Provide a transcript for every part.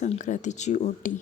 संक्रांतीची ओटी.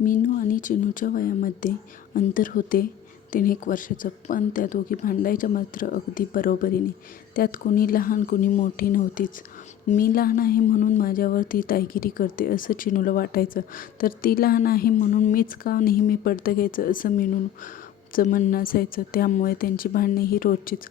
मीनू आणि चिनूच्या वयामध्ये अंतर होते. तीन एक वर्षाचं पण त्या दोघी भांडायच्या मात्र अगदी बरोबरीने. त्यात कोणी लहान कोणी मोठी नव्हतीच. मी लहान आहे म्हणून माझ्यावर ती तायगिरी करते असं चिनूला वाटायचं. तर ती लहान आहे म्हणून मीच का नेहमी पडतं घ्यायचं असं मिनूचं म्हणणं असायचं. त्यामुळे त्यांची भांडणे ही रोजचीच.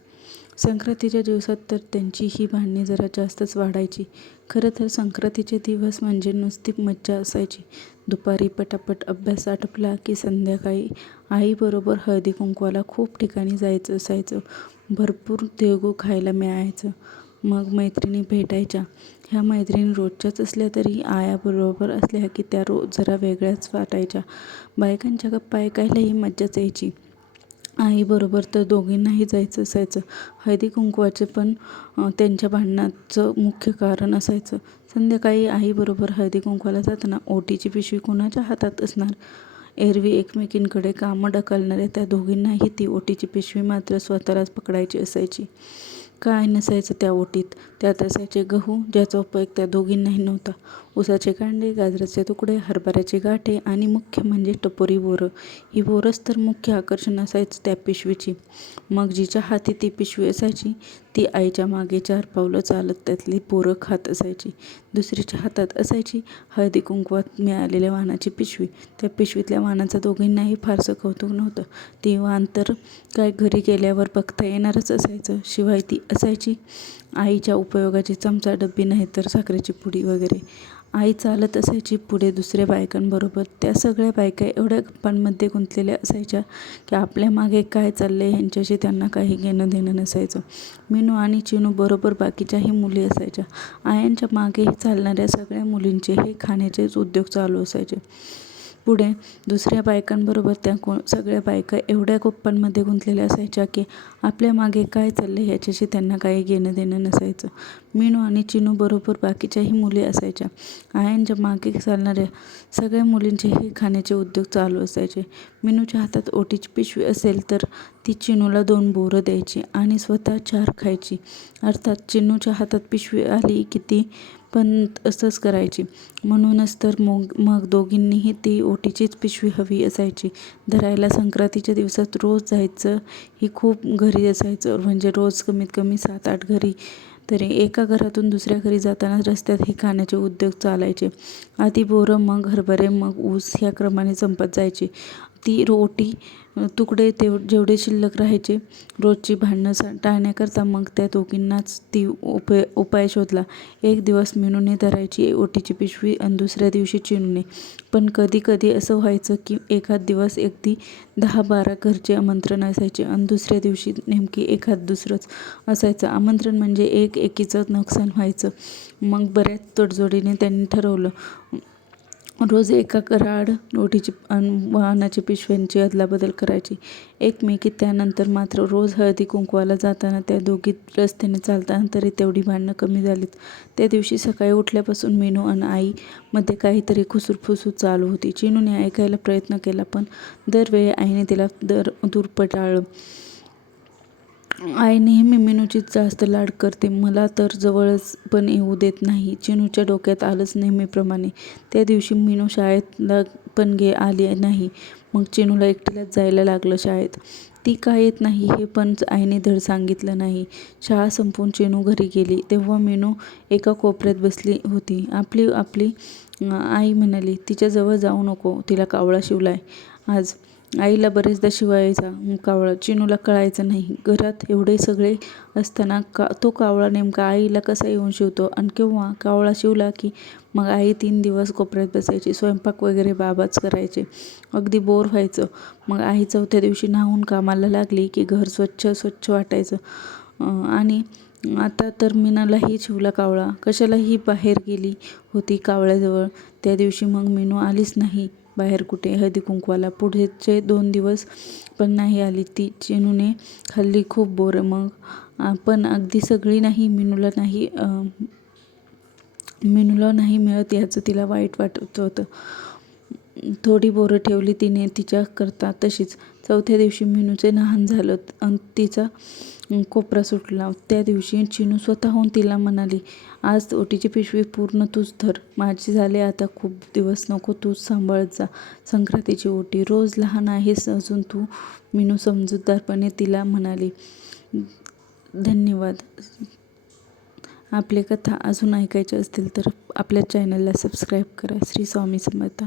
संक्रांतीच्या दिवसात तर त्यांची ही भांडणी जरा जास्तच वाढायची. खरं तर संक्रांतीचे दिवस म्हणजे नुसती मज्जा असायची. दुपारी पटापट अभ्यास आटपला की संध्याकाळी आईबरोबर हळदी कुंकवाला खूप ठिकाणी जायचं असायचं. भरपूर देवगू खायला मिळायचं. मग मैत्रिणी भेटायच्या. ह्या मैत्रिणी रोजच्याच असल्या तरी आयाबरोबर असल्या की त्या रोज जरा वेगळ्याच वाटायच्या. बायकांच्या गप्पा ऐकायलाही मज्जाच यायची. आईबरोबर तर दोघींनाही जायचं असायचं. हळदी कुंकवाचे पण त्यांच्या भांडणाचं मुख्य कारण असायचं. संध्याकाळी आईबरोबर हळदी कुंकवाला जाताना ओटीची पिशवी कोणाच्या हातात असणार? एरवी एकमेकींकडे कामं ढकलणाऱ्या त्या दोघींनाही ती ओटीची पिशवी मात्र स्वतःलाच पकडायची असायची. काय नसायचं त्या ओटीत? त्यात असायचे गहू ज्याचा उपयोग त्या दोघींनाही नव्हता. उसाचे कांडे गाजराचे तुकडे हरभऱ्याचे गाठे आणि मुख्य म्हणजे टपोरी बोरं. ही बोरंच तर मुख्य आकर्षण असायचं त्या पिशवीची. मग जिच्या हाती ती पिशवी असायची ती आईच्या मागे चार पावलं चालत त्यातली बोरं खात असायची. दुसरीच्या हातात असायची हळदी कुंकवात मिळालेल्या वाहनाची पिशवी. त्या पिशवीतल्या वाहनाचं दोघींनाही फारसं कौतुक नव्हतं. ती वाण तर काय घरी गेल्यावर बघता येणारच असायचं. शिवाय ती असायची आईच्या उपयोगाची चमचा डब्बी नाही तर साखरेची पुडी वगैरे. आई चालत असायची पुढे दुसऱ्या बायकांबरोबर. त्या सगळ्या बायका एवढ्या गप्पांमध्ये गुंतलेल्या असायच्या की आपल्या मागे काय चाललं आहे ह्यांच्याशी त्यांना काही घेणं देणं नसायचं. मिनू आणि चिनू बरोबर बाकीच्याही मुली असायच्या. आयांच्या मागेही चालणाऱ्या सगळ्या मुलींचे हे खाण्याचेच उद्योग चालू असायचे. पुढे दुसऱ्या बायकांबरोबर त्या को सगळ्या बायका एवढ्या गप्पांमध्ये गुंतलेल्या असायच्या की आपल्या मागे काय चाललं आहे ह्याच्याशी त्यांना काही घेणं देणं नसायचं. मीनू आणि चिनू बरोबर बाकीच्याही मुली असायच्या. आयांच्या मागे चालणाऱ्या सगळ्या मुलींचेही खाण्याचे उद्योग चालू असायचे. मीनूच्या हातात ओटीची पिशवी असेल तर ती चिनूला दोन बोरं द्यायची आणि स्वतः चार खायची. अर्थात चिनूच्या हातात पिशवी आली की ती पण असंच करायची. म्हणूनच तर मग मग दोघींनीही ती ओटीचीच पिशवी हवी असायची. धरायला संक्रांतीच्या दिवसात रोज जायचं ही खूप घरी असायचं. म्हणजे रोज कमीत कमी सात आठ घरी तरी एका घरातून दुसऱ्या घरी जाताना रस्त्यात हे खाण्याचे उद्योग चालायचे. आधी बोरं मग हरभरे मग ऊस ह्या क्रमाने संपत जायचे. ती रोटी तुकडे तेव जेवढे शिल्लक राहायचे रोजची भांडणं सा टाळण्याकरता मग त्या दोघींनाच ती उपय उपाय शोधला. एक दिवस मिनूने धरायची ओटीची पिशवी आणि दुसऱ्या दिवशी चिनूने. पण कधी कधी असं व्हायचं की एखाद दिवस अगदी दहा बारा घरचे आमंत्रण असायचे आणि दुसऱ्या दिवशी नेमकी एखाद दुसरंच असायचं. आमंत्रण म्हणजे एक एकीचं नुकसान व्हायचं. मग बऱ्याच तडजोडीने त्यांनी ठरवलं. रोज एका कराड ओटीची वाहनाची पिशव्यांची अदलाबदल करायची. एकमेकी त्यानंतर मात्र रोज हळदी कुंकवाला जाताना त्या दोघी रस्त्याने चालताना तरी तेवढी भांडणं कमी झालीत. त्या दिवशी सकाळी उठल्यापासून मेनू आणि आईमध्ये काहीतरी खुसूरफुसूर चालू होती. चिनूने ऐकायला प्रयत्न केला पण दरवेळी आईने तिला दर दूर पटाळलं आई नेहमी मिनूचीच जास्त लाड करते. मला तर जवळच पण येऊ देत नाही. चिनूच्या डोक्यात आलंच नेहमीप्रमाणे. त्या दिवशी मिनू शाळेतला पण गे आली नाही. मग चिनूला एकटीलाच जायला लागलं शाळेत. ती का येत नाही हे पण आईने धड सांगितलं नाही. शाळा संपून चिनू घरी गेली. तेव्हा मिनू एका कोपऱ्यात बसली होती. आपली आपली आई म्हणाली तिच्याजवळ जाऊ नको. तिला कावळा शिवलाय. आज आईला बरेचदा शिवायचा कावळा. चिनूला कळायचं नाही. घरात एवढे सगळे असताना का तो कावळा नेमका आईला कसा येऊन शिवतो? आणि केव्हा? कावळा शिवला की मग आई तीन दिवस कोपऱ्यात बसायची स्वयंपाक वगैरे बाबाच करायचे. अगदी बोर व्हायचं. मग आई चौथ्या दिवशी न्हाऊन कामाला लागली की घर स्वच्छ स्वच्छ वाटायचं. आणि आता तर मीनालाही शिवला कावळा. कशालाही बाहेर गेली होती कावळ्याजवळ. त्या दिवशी मग मीनू आलीच नाही. बाहेर कुठे हळदी कुंकवाला. पुढचे दोन दिवस पण नाही आली ती. चिनूने खाल्ली खूप बोरं मग. पण अगदी सगळी नाही मिनूला नाही मिनूला नाही मिळत याचं तिला वाईट वाटत होतं. थोडी बोरं ठेवली तिने तिच्या करता तशीच. चौथ्या दिवशी मिनूचे नहान झालं आणि तिचा कोपरा सुटला. त्या दिवशी चिनू स्वतःहून तिला म्हणाली आज ओटीची पिशवी पूर्ण तूच धर. माझी झाले आता खूप दिवस. नको तूच सांभाळत जा. संक्रांतीची ओटी रोज लहान आहेस अजून तू. मिनू समजूतदारपणे तिला म्हणाली धन्यवाद. आपले कथा अजून ऐकायचे असतील तर आपल्या चॅनलला सबस्क्राईब करा. श्री स्वामी समर्था.